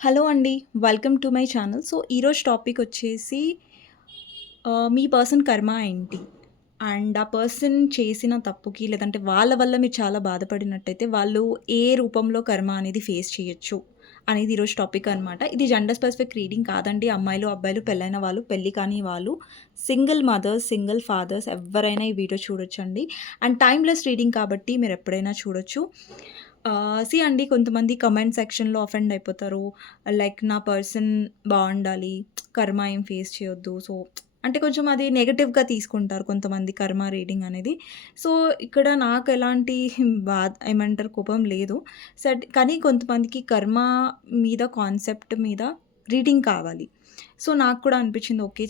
Hello అండి. Welcome to my channel. So, ఈరోజు topic వచ్చేసి మీ పర్సన్ కర్మ ఏంటి? అండ్ ఆ పర్సన్ చేసిన తప్పుకి లేదంటే వాళ్ళ వల్ల మీరు చాలా బాధపడినట్టయితే వాళ్ళు ఏ రూపంలో కర్మ అనేది ఫేస్ చేయొచ్చు అనేది ఈరోజు టాపిక్ అనమాట. ఇది జెండర్ స్పెసిఫిక్ రీడింగ్ కాదండి. అమ్మాయిలు, అబ్బాయిలు, పెళ్ళైన వాళ్ళు, పెళ్లి కాని వాళ్ళు, సింగిల్ మదర్స్, సింగిల్ ఫాదర్స్ ఎవ్వరైనా ఈ వీడియో చూడొచ్చండి. అండ్ టైమ్‌లెస్ రీడింగ్ కాబట్టి మీరు ఎప్పుడైనా చూడొచ్చు. అండి, కొంతమంది కమెంట్ సెక్షన్‌లో అఫెండ్ అయిపోతారు. లైక్ నా పర్సన్ బావుండాలి, కర్మ ఏం ఫేస్ చేయొద్దు. సో, అంటే కొంచెం అది నెగెటివ్‌గా తీసుకుంటారు కొంతమంది కర్మ రీడింగ్ అనేది. సో, ఇక్కడ నాకు ఎలాంటి ఏమంటారు కోపం లేదు. కానీ కొంతమందికి కర్మ మీద కాన్సెప్ట్ మీద రీడింగ్ కావాలి. సో, నాకు కూడా అనిపించింది ఓకే.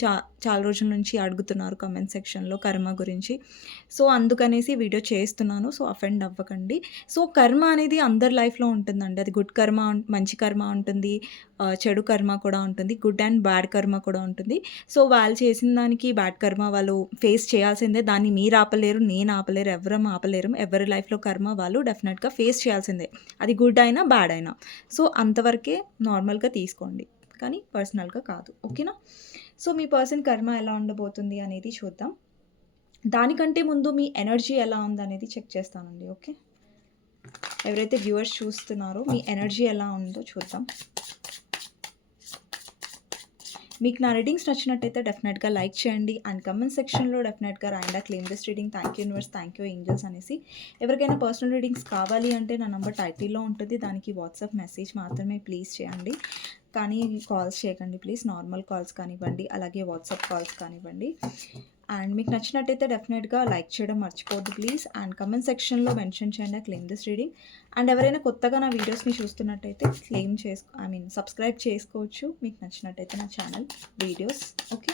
చాలా రోజుల నుంచి అడుగుతున్నారు కామెంట్ సెక్షన్‌లో కర్మ గురించి. సో, అందుకనేసి వీడియో చేస్తున్నాను. సో, అఫెండ్ అవ్వకండి. సో, కర్మ అనేది అందరి లైఫ్‌లో ఉంటుందండి. అది గుడ్ కర్మ, మంచి కర్మ ఉంటుంది. చెడు కర్మ కూడా ఉంటుంది. గుడ్ అండ్ బ్యాడ్ కర్మ కూడా ఉంటుంది. సో, వాళ్ళు చేసిన దానికి బ్యాడ్ కర్మ వాళ్ళు ఫేస్ చేయాల్సిందే. దాన్ని మీరు ఆపలేరు, నేను ఆపలేరు, ఎవ్వరం ఆపలేరు. ఎవరి లైఫ్‌లో కర్మ వాళ్ళు డెఫినెట్‌గా ఫేస్ చేయాల్సిందే. అది గుడ్ అయినా, బ్యాడ్ అయినా. సో, అంతవరకే నార్మల్‌గా తీసుకోండి. కానీ పర్సనల్‌గా కాదు. ఓకేనా? సో, మీ పర్సన్ కర్మ ఎలా ఉండబోతుంది అనేది చూద్దాం. దానికంటే ముందు మీ ఎనర్జీ ఎలా ఉందనేది చెక్ చేస్తానండి. ఓకే. ఎవరైతే వ్యూవర్స్ చూస్తున్నారో మీ ఎనర్జీ ఎలా ఉందో చూద్దాం. మీకు నా రీడింగ్స్ నచ్చినట్టయితే డెఫినెట్‌గా లైక్ చేయండి. అండ్ కమెంట్ సెక్షన్‌లో డెఫినెట్‌గా రాయండి claim this reading, thank you universe, thank you angels అనేసి. ఎవరికైనా పర్సనల్ రీడింగ్స్ కావాలి అంటే నా నంబర్ టైటిల్‌లో ఉంటుంది. దానికి వాట్సాప్ మెసేజ్ మాత్రమే ప్లీజ్ చేయండి. కానీ కాల్స్ చేయకండి ప్లీజ్. నార్మల్ కాల్స్ కానివ్వండి, అలాగే వాట్సాప్ కాల్స్ కానివ్వండి. అండ్ మీకు నచ్చినట్టయితే డెఫినెట్‌గా లైక్ చేయడం మర్చిపోవద్దు ప్లీజ్. అండ్ కమెంట్ సెక్షన్‌లో మెన్షన్ చేయండి క్లెయిమ్ దిస్ రీడింగ్. అండ్ ఎవరైనా కొత్తగా నా వీడియోస్‌ని చూస్తున్నట్టయితే సబ్స్క్రైబ్ చేసుకోవచ్చు మీకు నచ్చినట్టయితే నా ఛానల్ వీడియోస్. ఓకే.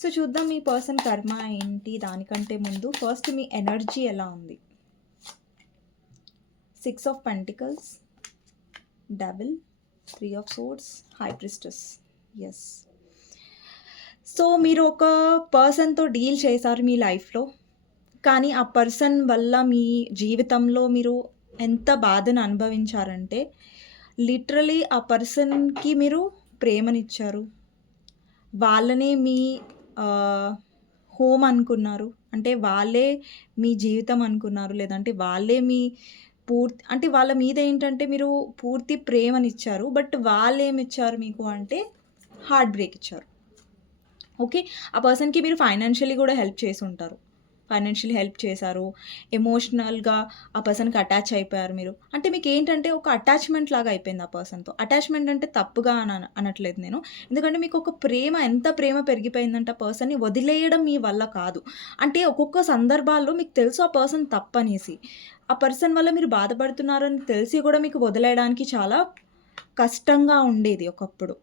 సో, చూద్దాం మీ పర్సన్ కర్మ ఏంటి. దానికంటే ముందు ఫస్ట్ మీ ఎనర్జీ ఎలా ఉంది. 6 of pentacles, devil, 3 of swords, high priestess. Yes. So, మీరు ఒక పర్సన్‌తో డీల్ చేశారు మీ లైఫ్‌లో. కానీ ఆ పర్సన్ వల్ల మీ జీవితంలో మీరు ఎంత బాధను అనుభవించారంటే, లిటరల్లీ ఆ పర్సన్‌కి మీరు ప్రేమనిచ్చారు. వాళ్ళనే మీ ఆహ్, హోమ్ అనుకున్నారు. అంటే వాళ్ళే మీ జీవితం అనుకున్నారు. లేదంటే వాళ్ళే మీ అంటే వాళ్ళ మీద ఏంటంటే మీరు పూర్తి ప్రేమనిచ్చారు. బట్ వాళ్ళేమిచ్చారు మీకు అంటే హార్ట్ బ్రేక్ ఇచ్చారు. ఓకే. ఆ పర్సన్‌కి మీరు ఫైనాన్షియల్లీ గూడా హెల్ప్ చేసుంటారు. ఫైనాన్షియల్లీ హెల్ప్ చేశారు. ఎమోషనల్‌గా ఆ పర్సన్‌కి అటాచ్ అయిపోయారు మీరు. అంటే మీకేంటంటే ఒక అటాచ్‌మెంట్ లాగా అయిపోయింది ఆ పర్సన్‌తో. అటాచ్‌మెంట్ అంటే తప్పుగా అనట్లేదు నేను. ఎందుకంటే మీకు ఒక ఎంత ప్రేమ పెరిగిపోయిందంటే ఆ పర్సన్‌ని వదిలేయడం మీ వల్ల కాదు. అంటే ఒక్కొక్క సందర్భాల్లో మీకు తెలుసు ఆ పర్సన్ తప్పనేసి. ఆ పర్సన్ వల్ల మీరు బాధపడుతున్నారని తెలిసి గూడా మీకు వదిలేయడానికి చాలా కష్టంగా ఉండేది ఒకప్పుడు.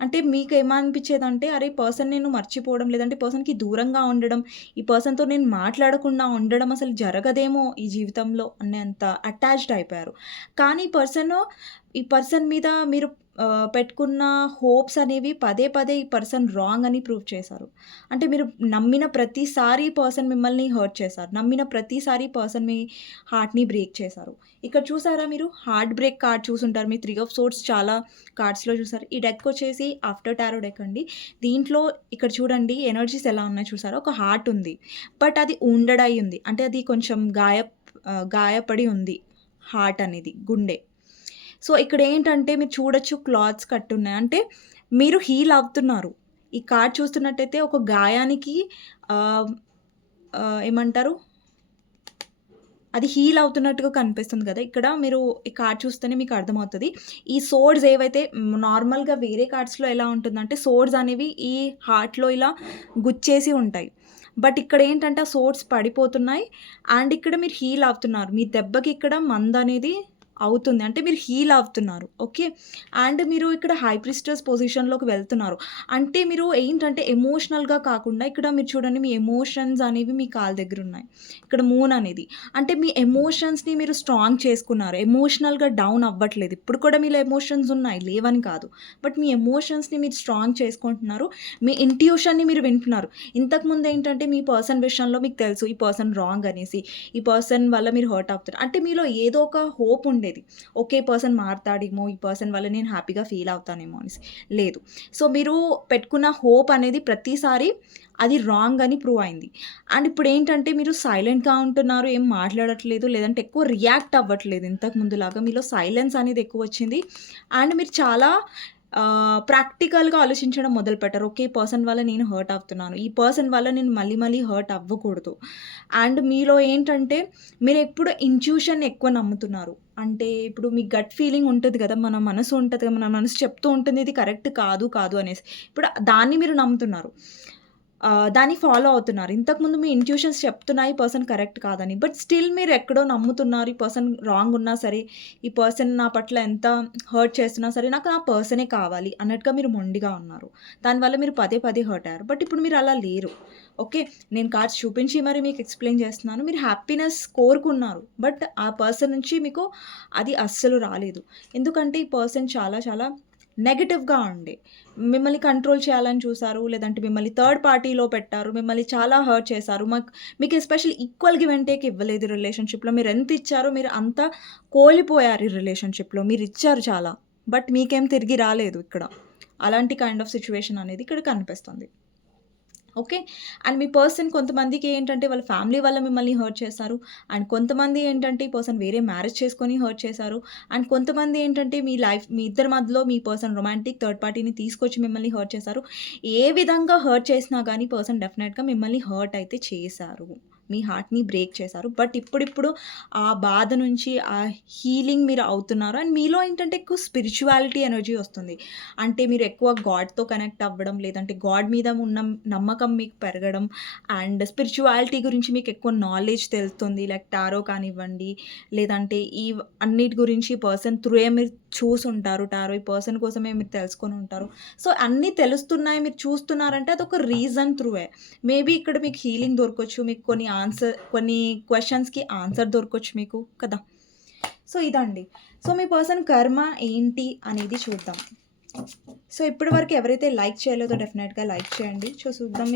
అంటే మీకేమనిపిచ్చేదంటే, అరే! ఈ పర్సన్ నేను మర్చిపోవడం, లేదంటే ఈ పర్సన్‌కి దూరంగా ఉండడం, ఈ పర్సన్‌తో నేను మాట్లాడకుండా ఉండడం అసలు జరగదేమో ఈ జీవితంలో అనేంత అటాచ్డ్ అయిపోయారు. కానీ ఈ పర్సన్ మీద మీరు పెట్టుకున్న హోప్స్ అనేవి పదే పదే ఈ పర్సన్ రాంగ్ అని ప్రూవ్ చేశారు. అంటే మీరు నమ్మిన ప్రతిసారి ఈ పర్సన్ మిమ్మల్ని హర్ట్ చేశారు. నమ్మిన ప్రతిసారి ఈ పర్సన్ మీ హార్ట్‌ని బ్రేక్ చేశారు. ఇక్కడ చూసారా మీరు హార్ట్ బ్రేక్ కార్డ్ చూసుంటారు. మీరు 3 ఆఫ్ సోర్డ్స్ చాలా కార్డ్స్‌లో చూసారు. ఈ డెక్ వచ్చేసి ఆఫ్టర్ టారో డెక్ అండి. దీంట్లో ఇక్కడ చూడండి ఎనర్జీస్ ఎలా ఉన్నాయో చూసారా? ఒక హార్ట్ ఉంది. బట్ అది వుండెడ్ అయ్యి ఉంది. అంటే అది కొంచెం గాయపడి ఉంది హార్ట్ అనేది, గుండె. సో, ఇక్కడేంటంటే మీరు చూడొచ్చు క్లాత్స్ కట్టున్నాయి. అంటే మీరు హీల్ అవుతున్నారు. ఈ కార్డ్ చూస్తున్నట్టయితే ఒక గాయానికి ఆహ్, ఏమంటారు? అది హీల్ అవుతున్నట్టుగా కనిపిస్తుంది కదా! ఇక్కడ మీరు ఈ కార్డ్ చూస్తేనే మీకు అర్థమవుతది. ఈ సోర్డ్స్ ఏవైతే నార్మల్‌గా వేరే కార్డ్స్‌లో ఎలా ఉంటుందంటే సోర్డ్స్ అనేవి ఈ హార్ట్‌లో ఇలా గుచ్చేసి ఉంటాయి. బట్ ఇక్కడేంటంటే ఆ సోర్డ్స్ పడిపోతున్నాయి. అండ్ ఇక్కడ మీరు హీల్ అవుతున్నారు. మీ దెబ్బకి ఇక్కడ మందనేది అవుతుంది. అంటే మీరు హీల్ అవుతున్నారు. ఓకే. అండ్ మీరు ఇక్కడ హై ప్రిస్టెస్ పొజిషన్‌లోకి వెళ్తున్నారు. అంటే మీరు ఏంటంటే ఎమోషనల్‌గా కాకుండా ఇక్కడ మీరు చూడండి మీ ఎమోషన్స్ అనేవి మీ కాళ్ళ దగ్గరున్నాయి. ఇక్కడ మూన్ అనేది. అంటే మీ ఎమోషన్స్‌ని మీరు స్ట్రాంగ్ చేసుకున్నారు. ఎమోషనల్‌గా డౌన్ అవ్వట్లేదు. ఇప్పుడు కూడా మీలో ఎమోషన్స్ ఉన్నాయి, లేవని కాదు. బట్ మీ ఎమోషన్స్‌ని మీరు స్ట్రాంగ్ చేసుకుంటున్నారు. మీ ఇంట్యూషన్‌ని మీరు వింటున్నారు. ఇంతకుముందు ఏంటంటే మీ పర్సన్ విషయంలో మీకు తెలుసు ఈ పర్సన్ రాంగ్ అనేసి. ఈ పర్సన్ వల్ల మీరు హర్ట్ అవుతున్నారు. అంటే మీలో ఏదో ఒక హోప్ ఉండేది. అనుకునేది. ఓకే. ఈ పర్సన్ మారతాడేమో, ఈ పర్సన్ వల్ల నేను హ్యాపీగా ఫీల్ అవుతానేమో అనేసి. లేదు. సో, మీరు పెట్టుకున్న హోప్ అనేది ప్రతిసారి అది రాంగ్ అని ప్రూవ్ అయింది. అండ్ ఇప్పుడేంటంటే మీరు సైలెంట్‌గా ఉంటున్నారు. ఏం మాట్లాడట్లేదు. లేదంటే ఎక్కువ రియాక్ట్ అవ్వట్లేదు. ఇంతకు ముందులాగా మీలో సైలెన్స్ అనేది ఎక్కువొచ్చింది. అండ్ మీరు చాలా ప్రాక్టికల్‌గా ఆలోచించడం మొదలుపెట్టారు. ఓకే. ఈ పర్సన్ వల్ల నేను హర్ట్ అవుతున్నాను. ఈ పర్సన్ వల్ల నేను మళ్ళీ మళ్ళీ హర్ట్ అవ్వకూడదు. అండ్ మీలో ఏంటంటే మీరెప్పుడు ఇంట్యూషన్‌ని ఎక్కువ నమ్ముతున్నారు. అంటే ఇప్పుడు మీ గట్ ఫీలింగ్ ఉంటది గదా! మన మనసు ఉంటది కదా! మన మనసు చెప్తూ ఉంటుంది ఇది కరెక్ట్ కాదు, కాదు అనేసి. ఇప్పుడు దాన్ని మీరు నమ్ముతున్నారు. దాన్ని ఫాలో అవుతున్నారు. ఇంతకుముందు మీ ఇంట్యూషన్స్ చెప్తున్నాయి ఈ పర్సన్ కరెక్ట్ కాదని. బట్ స్టిల్ మీరెక్కడో నమ్ముతున్నారు. ఈ పర్సన్ రాంగ్ ఉన్నా సరే, ఈ పర్సన్ నా పట్ల ఎంత హర్ట్ చేస్తున్నా సరే, నాకు ఆ పర్సనే కావాలి అన్నట్టుగా మీరు మొండిగా ఉన్నారు. దానివల్ల మీరు పదే పదే హర్ట్ అయ్యారు. బట్ ఇప్పుడు మీరు అలా లేరు. ఓకే. నేను కార్డ్స్ చూపించి మరి మీకు ఎక్స్‌ప్లెయిన్ చేస్తున్నాను. మీరు హ్యాపీనెస్ కోరుకున్నారు. బట్ ఆ పర్సన్ నుంచి మీకు అది అస్సలు రాలేదు. ఎందుకంటే ఈ పర్సన్ చాలా చాలా నెగెటివ్‌గా ఉండే. మిమ్మల్ని కంట్రోల్ చేయాలని చూసారు. లేదంటే మిమ్మల్ని థర్డ్ పార్టీలో పెట్టారు. మిమ్మల్ని చాలా హర్ట్ చేశారు. మీకు especially equal give and take ఇవ్వలేదు రిలేషన్‌షిప్‌లో. మీరెంత ఇచ్చారో మీరు అంతా కోల్పోయారు ఈ రిలేషన్‌షిప్‌లో. మీరిచ్చారు చాలా. బట్ మీకేం తిరిగి రాలేదు ఇక్కడ. అలాంటి కైండ్ ఆఫ్ సిట్యుయేషన్ అనేది ఇక్కడ కనిపిస్తుంది. ఓకే. అండ్ మీ పర్సన్ కొంతమందికి ఏంటంటే వాళ్ళ ఫ్యామిలీ వల్ల మిమ్మల్ని హర్ట్ చేశారు. అండ్ కొంతమంది ఏంటంటే ఈ పర్సన్ వేరే మ్యారేజ్ చేసుకొని హర్ట్ చేశారు. అండ్ కొంతమంది ఏంటంటే మీ ఇద్దరి మధ్యలో మీ పర్సన్ రొమాంటిక్ థర్డ్ పార్టీని తీసుకొచ్చి మిమ్మల్ని హర్ట్ చేశారు. ఏ విధంగా హర్ట్ చేసినా గానీ పర్సన్ డెఫినెట్‌గా మిమ్మల్ని హర్ట్ అయితే చేశారు. మీ హార్ట్‌ని బ్రేక్ చేశారు. బట్ ఇప్పుడిప్పుడు ఆ బాధ నుంచి ఆ హీలింగ్ మీరు అవుతున్నారు. అండ్ మీలో ఏంటంటే ఎక్కువ స్పిరిచువాలిటీ ఎనర్జీ వస్తుంది. అంటే మీరు ఎక్కువ గాడ్‌తో కనెక్ట్ అవ్వడం, లేదంటే గాడ్ మీద ఉన్న నమ్మకం మీకు పెరగడం అండ్ స్పిరిచువాలిటీ గురించి మీకు ఎక్కువ నాలెడ్జ్ తెలుస్తుంది. లైక్ టారో కానివ్వండి, లేదంటే అన్నిటి గురించి పర్సన్ త్రూయే మీరు చూసుంటారు. టారో ఈ పర్సన్ కోసమే మీరు తెలుసుకొని ఉంటారు. సో, అన్నీ తెలుస్తున్నాయి, మీరు చూస్తున్నారంటే అదొక రీజన్ త్రూయే. మేబీ ఇక్కడ మీకు హీలింగ్ దొరకొచ్చు. మీకు కొన్ని క్వెషన్స్‌కి ఆన్సర్ దొరకొచ్చు మీకు కదా! సో, ఇదండి. సో, మీ పర్సన్ కర్మ ఏంటి అనేది చూద్దాం. సో, ఇప్పటి వరకు ఎవరైతే లైక్ చేయలేదో డెఫినెట్‌గా లైక్ చేయండి. సో, చూద్దాం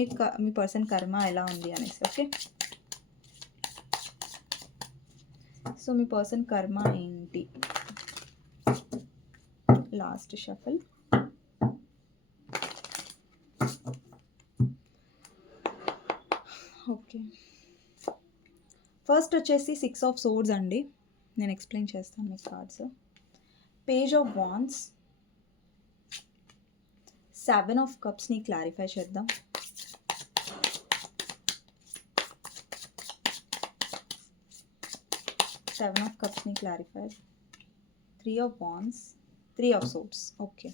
మీ పర్సన్ కర్మ ఎలా ఉంది అనేసి. ఓకే. సో, మీ పర్సన్ కర్మ ఏంటి? Last shuffle. ఓకే. ఫస్ట్ వచ్చేసి 6 ఆఫ్ సోర్డ్స్ అండి. నేను ఎక్స్‌ప్లెయిన్ చేస్తాను మీకు cards. Page of Wands, 7 of కప్స్‌ని క్లారిఫై చేద్దాం. సెవెన్ ఆఫ్ కప్స్‌ని clarify. 3 of wands, 3 of Swords. Okay.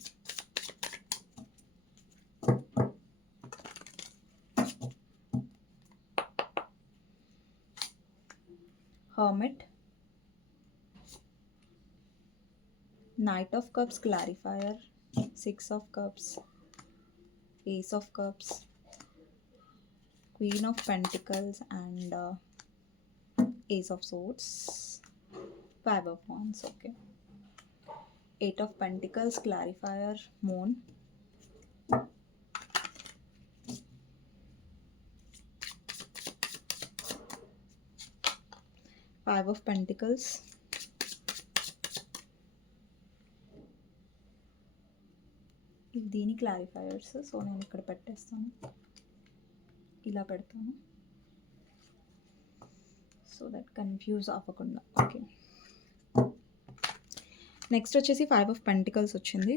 Hermit, Knight of Cups clarifier, 6 of Cups, Ace of Cups, Queen of Pentacles and Ace of Swords, 5 of Wands. Okay. 8 of Pentacles clarifier, Moon, 5 of Pentacles, దీని క్లారిఫైయర్స్. So నేను ఇక్కడ పెట్టేస్తాను, ఇలా పెడతాను so that confuse అవ్వకుండా. Okay. Next వచ్చేసి 5 of pentacles వచ్చింది.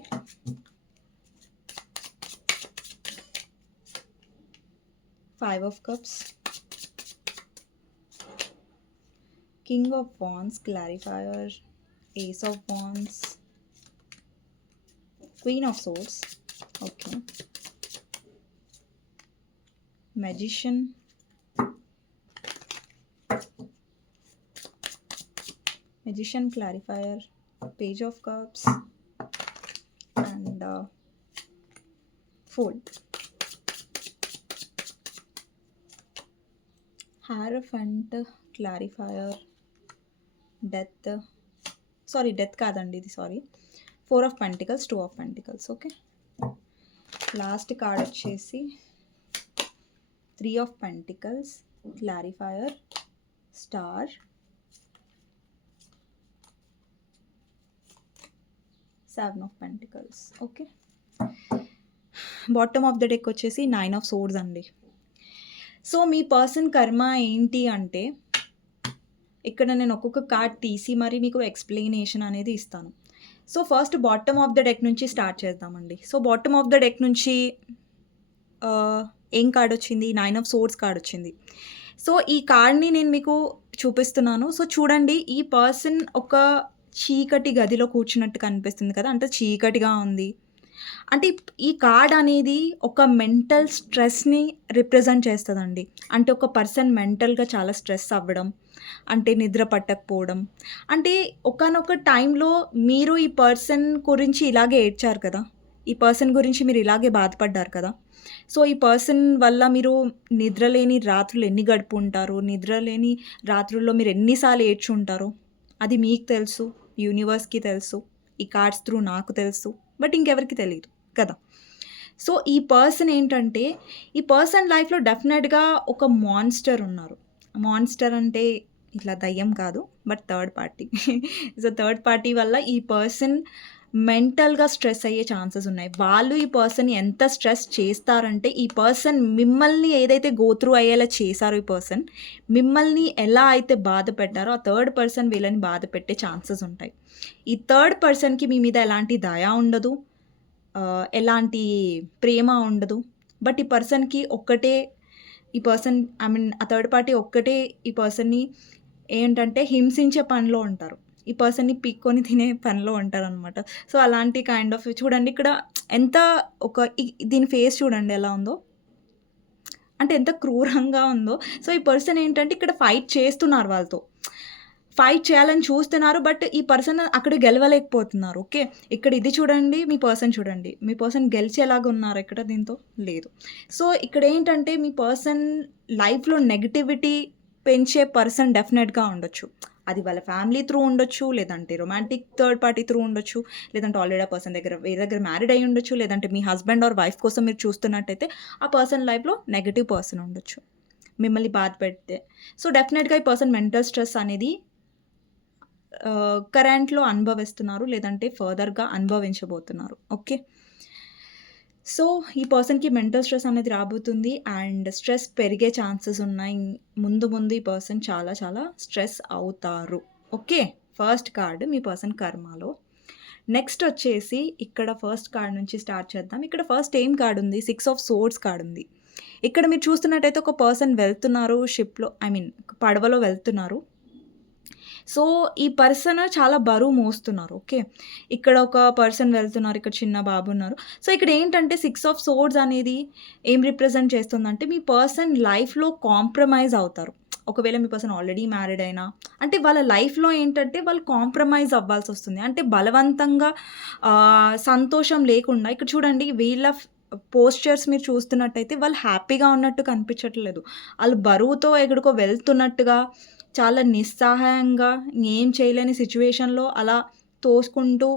Five of Cups, King of Wands clarifier, Ace of Wands, Queen of Swords. Okay. Magician, clarifier, Page of Cups and Fool. Hierophant clarifier, Death. Death కాదండి ఇది, 4 of Pentacles, 2 of Pentacles. Okay. Last card వచ్చేసి 3 of Pentacles clarifier, Star, seven of pentacles. Okay. Bottom of the deck వచ్చేసి 9 of swords అండి. So మీ person కర్మ ఏంటి అంటే, ఇక్కడ నేను ఒక్కొక్క కార్డ్ తీసి మరి మీకు ఎక్స్ప్లెనేషన్ అనేది ఇస్తాను. So first bottom of the deck నుంచి స్టార్ట్ చేద్దామండి. So bottom of the deck నుంచి ఏం కార్డ్ వచ్చింది? 9 ఆఫ్ సోర్డ్స్ కార్డ్ వచ్చింది. సో ఈ కార్డ్ని నేను మీకు చూపిస్తున్నాను. సో చూడండి, ఈ పర్సన్ ఒక చీకటి గదిలో కూర్చున్నట్టు కనిపిస్తుంది కదా, అంటే చీకటిగా ఉంది. అంటే ఈ కార్డ్ అనేది ఒక మెంటల్ స్ట్రెస్ని రిప్రజెంట్ చేస్తుందండి. అంటే ఒక పర్సన్ మెంటల్గా చాలా స్ట్రెస్ అవ్వడం, అంటే నిద్ర పట్టకపోవడం, అంటే ఒకానొక టైంలో మీరు ఈ పర్సన్ గురించి ఇలాగే ఏడ్చారు కదా, ఈ పర్సన్ గురించి మీరు ఇలాగే బాధపడ్డారు కదా. సో ఈ పర్సన్ వల్ల మీరు నిద్రలేని రాత్రులు ఎన్ని గడుపు ఉంటారు, నిద్రలేని రాత్రుల్లో మీరు ఎన్నిసార్లు ఏడ్చుంటారో అది మీకు తెలుసు, యూనివర్స్కి తెలుసు, ఈ కార్డ్స్ త్రూ నాకు తెలుసు, బట్ ఇంకెవరికి తెలియదు కదా. సో ఈ పర్సన్ ఏంటంటే, ఈ పర్సన్ లైఫ్లో డెఫినెట్గా ఒక మాన్స్టర్ ఉన్నారు. మాన్స్టర్ అంటే ఇట్లా దయ్యం కాదు, but third party. So third party వల్ల ఈ పర్సన్ మెంటల్గా స్ట్రెస్ అయ్యే ఛాన్సెస్ ఉన్నాయి. వాళ్ళు ఈ పర్సన్ ఎంత స్ట్రెస్ చేస్తారంటే, ఈ పర్సన్ మిమ్మల్ని ఏదైతే గోత్రూ అయ్యేలా చేశారో, ఈ పర్సన్ మిమ్మల్ని ఎలా అయితే బాధ పెట్టారో, ఆ థర్డ్ పర్సన్ వీళ్ళని బాధ పెట్టే ఛాన్సెస్ ఉంటాయి. ఈ థర్డ్ పర్సన్కి మీ మీద ఎలాంటి దయ ఉండదు, ఎలాంటి ప్రేమ ఉండదు. బట్ ఈ పర్సన్కి ఒక్కటే, ఈ పర్సన్ ఆ థర్డ్ పార్టీ ఒక్కటే ఈ పర్సన్ని ఏంటంటే హింసించే పనిలో ఉంటారు. ఈ పర్సన్ని పీక్కొని తినే పనిలో ఉంటారనమాట. సో అలాంటి కైండ్ ఆఫ్ చూడండి ఇక్కడ ఎంత దీని ఫేస్ చూడండి ఎలా ఉందో, అంటే ఎంత క్రూరంగా ఉందో. సో ఈ పర్సన్ ఏంటంటే ఇక్కడ ఫైట్ చేస్తున్నారు, వాళ్ళతో ఫైట్ చేయాలని చూస్తున్నారు, బట్ ఈ పర్సన్ అక్కడ గెలవలేకపోతున్నారు. ఓకే, ఇక్కడ ఇది చూడండి, మీ పర్సన్ చూడండి, మీ పర్సన్ గెలిచేలాగా ఉన్నారు ఇక్కడ, దీంతో లేదు. సో ఇక్కడ ఏంటంటే మీ పర్సన్ లైఫ్లో నెగిటివిటీ పెంచే పర్సన్ డెఫినెట్గా ఉండొచ్చు. అది వాళ్ళ ఫ్యామిలీ త్రూ ఉండొచ్చు, లేదంటే రొమాంటిక్ థర్డ్ పార్టీ త్రూ ఉండొచ్చు, లేదంటే ఆల్రెడీ ఆ పర్సన్ వేరే దగ్గర మ్యారీడ్ అయ్యి ఉండొచ్చు, లేదంటే మీ హస్బెండ్ ఆర్ వైఫ్ కోసం మీరు చూస్తున్నట్టయితే ఆ పర్సన్ లైఫ్లో నెగిటివ్ పర్సన్ ఉండొచ్చు మిమ్మల్ని బాధ పెడితే. సో డెఫినెట్గా ఈ పర్సన్ మెంటల్ స్ట్రెస్ అనేది కరెంట్లో అనుభవిస్తున్నారు, లేదంటే ఫర్దర్గా అనుభవించబోతున్నారు. ఓకే, సో ఈ పర్సన్కి మెంటల్ స్ట్రెస్ అనేది రాబోతుంది అండ్ స్ట్రెస్ పెరిగే ఛాన్సెస్ ఉన్నాయి. ముందు ముందు ఈ పర్సన్ చాలా చాలా స్ట్రెస్ అవుతారు. ఓకే, ఫస్ట్ కార్డ్ మీ పర్సన్ కర్మలో. నెక్స్ట్ వచ్చేసి ఇక్కడ ఫస్ట్ కార్డ్ నుంచి స్టార్ట్ చేద్దాం. ఇక్కడ ఫస్ట్ ఏం కార్డ్ ఉంది? 6 ఆఫ్ సోర్డ్స్ కార్డ్ ఉంది. ఇక్కడ మీరు చూస్తున్నట్టయితే ఒక పర్సన్ వెళ్తున్నారు షిప్లో, పడవలో వెళ్తున్నారు. సో ఈ పర్సన్ చాలా బరువు మోస్తున్నారు. ఓకే, ఇక్కడ ఒక పర్సన్ వెళ్తున్నారు, ఇక్కడ చిన్న బాబు ఉన్నారు. సో ఇక్కడ ఏంటంటే 6 ఆఫ్ సోర్డ్స్ అనేది ఏం రిప్రజెంట్ చేస్తుందంటే, మీ పర్సన్ లైఫ్లో కాంప్రమైజ్ అవుతారు. ఒకవేళ మీ పర్సన్ ఆల్రెడీ మ్యారీడ్ అయినా, అంటే వాళ్ళ లైఫ్లో ఏంటంటే వాళ్ళు కాంప్రమైజ్ అవ్వాల్సి వస్తుంది. అంటే బలవంతంగా సంతోషం లేకుండా, ఇక్కడ చూడండి వీళ్ళ పోస్చర్స్ మీరు చూస్తున్నట్టయితే వాళ్ళు హ్యాపీగా ఉన్నట్టు కనిపించట్లేదు. వాళ్ళు బరువుతో ఎక్కడికో వెళ్తున్నట్టుగా, చాలా నిస్సహాయంగా, ఏం చేయలేని సిచ్యువేషన్లో అలా తోసుకుంటూ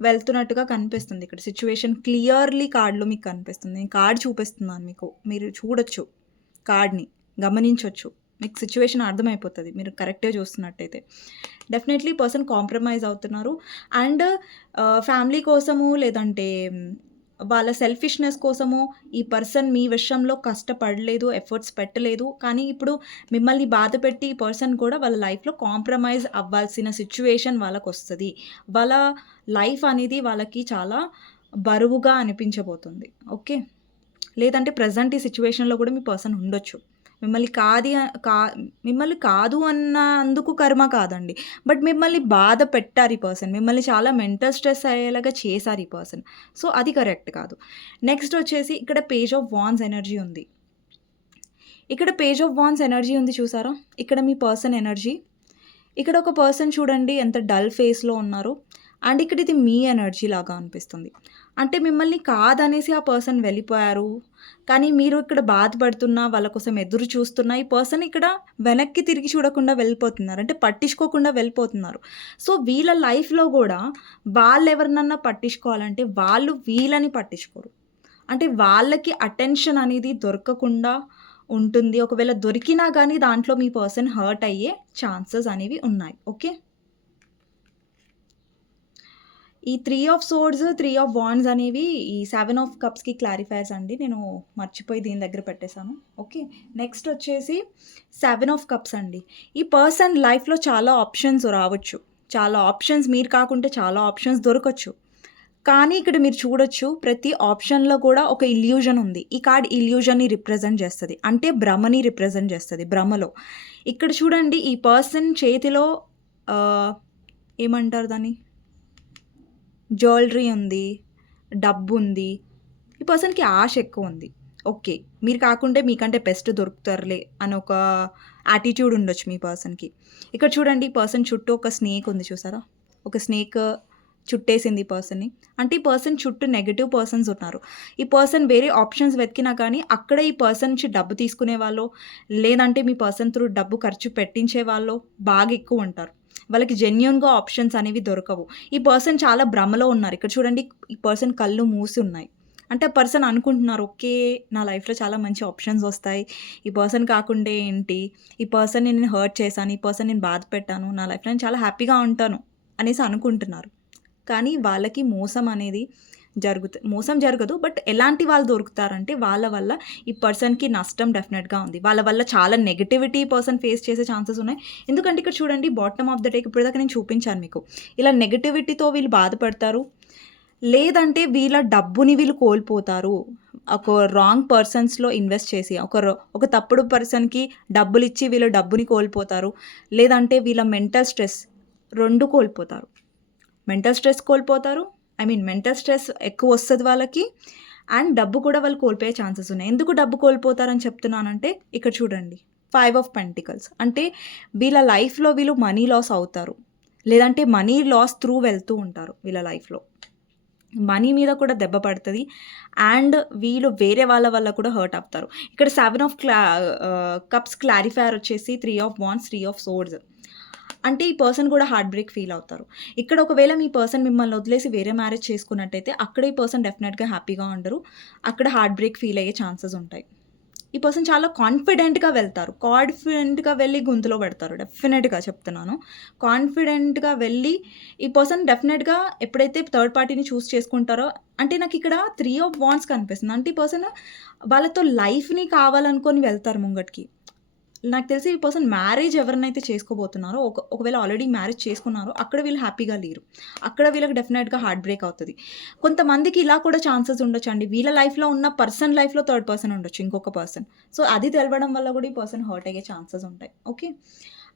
వెళ్తున్నట్టుగా కనిపిస్తుంది. ఇక్కడ సిచ్యువేషన్ క్లియర్లీ కార్డ్లో మీకు కనిపిస్తుంది. నేను కార్డ్ చూపిస్తున్నాను మీకు, మీరు చూడొచ్చు, కార్డ్ని గమనించవచ్చు, మీకు సిచ్యువేషన్ అర్థమైపోతుంది మీరు కరెక్ట్గా చూస్తున్నట్టయితే. డెఫినెట్లీ పర్సన్ కాంప్రమైజ్ అవుతున్నారు అండ్ ఫ్యామిలీ కోసము, లేదంటే వాళ్ళ సెల్ఫిష్నెస్ కోసము ఈ పర్సన్ మీ విషయంలో కష్టపడలేదు, ఎఫర్ట్స్ పెట్టలేదు. కానీ ఇప్పుడు మిమ్మల్ని బాధ పెట్టి ఈ పర్సన్ కూడా వాళ్ళ లైఫ్లో కాంప్రమైజ్ అవ్వాల్సిన సిచ్యువేషన్ వాళ్ళకు వస్తుంది. వాళ్ళ లైఫ్ అనేది వాళ్ళకి చాలా బరువుగా అనిపించబోతుంది. ఓకే, లేదంటే ప్రజెంట్ ఈ సిచ్యువేషన్లో కూడా మీ పర్సన్ ఉండొచ్చు. మిమ్మల్ని కాదు అన్నందుకు కర్మ కాదండి, బట్ మిమ్మల్ని బాధ పెట్టారు ఈ పర్సన్, మిమ్మల్ని చాలా మెంటల్ స్ట్రెస్ అయ్యేలాగా చేశారు ఈ పర్సన్. సో అది కరెక్ట్ కాదు. నెక్స్ట్ వచ్చేసి ఇక్కడ పేజ్ ఆఫ్ వాన్స్ ఎనర్జీ ఉంది. ఇక్కడ పేజ్ ఆఫ్ వాన్స్ ఎనర్జీ ఉంది, చూసారా? ఇక్కడ మీ పర్సన్ ఎనర్జీ. ఇక్కడ ఒక పర్సన్ చూడండి ఎంత డల్ ఫేస్లో ఉన్నారు అండ్ ఇక్కడ ఇది మీ ఎనర్జీ లాగా అనిపిస్తుంది. అంటే మిమ్మల్ని కాదనేసి ఆ పర్సన్ వెళ్ళిపోయారు, కానీ మీరు ఇక్కడ బాధపడుతున్నా, వాళ్ళ కోసం ఎదురు చూస్తున్నా, ఈ పర్సన్ ఇక్కడ వెనక్కి తిరిగి చూడకుండా వెళ్ళిపోతున్నారు, అంటే పట్టించుకోకుండా వెళ్ళిపోతున్నారు. సో వీళ్ళ లైఫ్లో కూడా వాళ్ళు ఎవరినన్నా పట్టించుకోవాలంటే వాళ్ళు వీళ్ళని పట్టించుకోరు. అంటే వాళ్ళకి అటెన్షన్ అనేది దొరకకుండా ఉంటుంది. ఒకవేళ దొరికినా కానీ దాంట్లో మీ పర్సన్ హర్ట్ అయ్యే ఛాన్సెస్ అనేవి ఉన్నాయి. ఓకే, ఈ 3 ఆఫ్ సోర్డ్స్, 3 ఆఫ్ వాండ్స్ అనేవి ఈ 7 ఆఫ్ కప్స్‌కి క్లారిఫైయర్స్ అండి. నేను మర్చిపోయి దీని దగ్గర పెట్టేసాను. ఓకే. నెక్స్ట్ వచ్చేసి 7 ఆఫ్ కప్స్ అండి. ఈ పర్సన్ లైఫ్‌లో చాలా ఆప్షన్స్ రావచ్చు. చాలా ఆప్షన్స్ మీరు కాకుంటే చాలా ఆప్షన్స్ దొరకచ్చు. కానీ ఇక్కడ మీరు చూడొచ్చు ప్రతి ఆప్షన్‌లో కూడా ఒక ఇల్యూజన్ ఉంది. ఈ కార్డ్ ఇల్యూజన్‌ని రిప్రజెంట్ చేస్తది. అంటే భ్రమని రిప్రజెంట్ చేస్తది. భ్రమలో. ఇక్కడ చూడండి ఈ పర్సన్ చేతిలో ఆహ్, ఏమంటారు దాన్ని? జ్యువెలరీ ఉంది. డబ్బుంది. ఈ పర్సన్‌కి ఆశ ఎక్కువుంది. ఓకే. మీరు కాకుంటే మీకంటే బెస్ట్ దొరుకుతారులే అని ఒక యాటిట్యూడ్ ఉండొచ్చు మీ పర్సన్‌కి. ఇక్కడ చూడండి ఈ పర్సన్ చుట్టూ ఒక స్నేక్ ఉంది చూసారా? ఒక స్నేక్ చుట్టేసింది ఈ పర్సన్‌ని. అంటే ఈ పర్సన్ చుట్టూ నెగెటివ్ పర్సన్స్ ఉన్నారు. ఈ పర్సన్ వేరే ఆప్షన్స్ వెతికినా కానీ అక్కడ ఈ పర్సన్ నుంచి డబ్బు తీసుకునేవాళ్ళో, లేదంటే మీ పర్సన్ త్రూ డబ్బు ఖర్చు పెట్టించేవాళ్ళో బాగా ఎక్కువుంటారు. వాళ్ళకి జెన్యూన్‌గా ఆప్షన్స్ అనేవి దొరకవు. ఈ పర్సన్ చాలా భ్రమలో ఉన్నారు. ఇక్కడ చూడండి ఈ పర్సన్ కళ్ళు మూసి ఉన్నాయి. అంటే ఆ పర్సన్ అనుకుంటున్నారు, ఓకే. నా లైఫ్‌లో చాలా మంచి ఆప్షన్స్ వస్తాయి. ఈ పర్సన్ కాకుంటే ఏంటి? ఈ పర్సన్‌ని నేను హర్ట్ చేశాను. ఈ పర్సన్ నేను బాధ పెట్టాను. నా లైఫ్‌లో నేను చాలా హ్యాపీగా ఉంటాను అనేసి అనుకుంటున్నారు. కానీ వాళ్ళకి మోసం అనేది మోసం జరగదు. బట్ ఎలాంటి వాళ్ళు దొరుకుతారంటే వాళ్ళ వల్ల ఈ పర్సన్‌కి నష్టం డెఫినెట్‌గా ఉంది. వాళ్ళ వల్ల చాలా నెగటివిటీ పర్సన్ ఫేస్ చేసే ఛాన్సెస్ ఉన్నాయి. ఎందుకంటే ఇక్కడ చూడండి బాటమ్ ఆఫ్ ద డేక్ ఇప్పటిదాకా నేను చూపించాను మీకు. ఇలా నెగటివిటీతో వీళ్ళు బాధపడతారు. లేదంటే వీళ్ళ డబ్బుని వీళ్ళు కోల్పోతారు. ఒక రాంగ్ పర్సన్స్‌లో ఇన్వెస్ట్ చేసి ఒక తప్పుడు పర్సన్‌కి డబ్బులిచ్చి వీళ్ళ డబ్బుని కోల్పోతారు. లేదంటే వీళ్ళ మెంటల్ స్ట్రెస్ 2 కోల్పోతారు. మెంటల్ స్ట్రెస్ కోల్పోతారు. మెంటల్ స్ట్రెస్ ఎక్కువొస్తది వాళ్ళకి. అండ్ డబ్బు కూడా వాళ్ళు కోల్పోయే ఛాన్సెస్ ఉన్నాయి. ఎందుకు డబ్బు కోల్పోతారని చెప్తున్నానంటే ఇక్కడ చూడండి 5 ఆఫ్ పెంటికల్స్. అంటే వీళ్ళ లైఫ్‌లో వీళ్ళు మనీ లాస్ అవుతారు. లేదంటే మనీ లాస్ త్రూ వెళ్తూ ఉంటారు వీళ్ళ లైఫ్‌లో. మనీ మీద కూడా దెబ్బ పడతది. అండ్ వీళ్ళు వేరే వాళ్ళ వల్ల కూడా హర్ట్ అవుతారు. ఇక్కడ 7 ఆఫ్ కప్స్ క్లారిఫైయర్ వచ్చేసి 3 ఆఫ్ వాండ్స్, 3 ఆఫ్ సోర్డ్స్. అంటే ఈ పర్సన్ కూడా హార్ట్ బ్రేక్ ఫీల్ అవుతారు. ఇక్కడ ఒకవేళ మీ పర్సన్ మిమ్మల్ని వదిలేసి వేరే మ్యారేజ్ చేసుకున్నట్టయితే అక్కడ ఈ పర్సన్ డెఫినెట్‌గా హ్యాపీగా ఉండరు. అక్కడ హార్ట్ బ్రేక్ ఫీల్ అయ్యే ఛాన్సెస్ ఉంటాయి. ఈ పర్సన్ చాలా కాన్ఫిడెంట్‌గా వెళ్తారు. కాన్ఫిడెంట్‌గా వెళ్ళి గుంతలో పడతారు. డెఫినెట్‌గా చెప్తున్నాను. కాన్ఫిడెంట్‌గా వెళ్ళి ఈ పర్సన్ డెఫినెట్‌గా ఎప్పుడైతే థర్డ్ పార్టీని చూస్ చేసుకుంటారో అంటే నాకిక్కడ 3 ఆఫ్ వాండ్స్ కనిపిస్తుంది. అంటే ఈ పర్సన్ వాళ్ళతో లైఫ్‌ని కావాలనుకోని వెళ్తారు ముంగటికి. నాకు తెలిసి ఈ పర్సన్ మ్యారేజ్ ఎవరినైతే చేసుకోబోతున్నారో ఒకవేళ ఆల్రెడీ మ్యారేజ్ చేసుకున్నారో అక్కడ వీళ్ళు హ్యాపీగా లేరు. అక్కడ వీళ్ళకి డెఫినెట్‌గా హార్ట్ బ్రేక్ అవుతది. కొంతమందికి ఇలా కూడా ఛాన్సెస్ ఉండొచ్చండి. వీళ్ళ లైఫ్‌లో ఉన్న పర్సన్ లైఫ్‌లో థర్డ్ పర్సన్ ఉండొచ్చు ఇంకొక పర్సన్. సో, అది తెలవడం వల్ల కూడా ఈ పర్సన్ హర్ట్ అయ్యే ఛాన్సెస్ ఉంటాయి. ఓకే.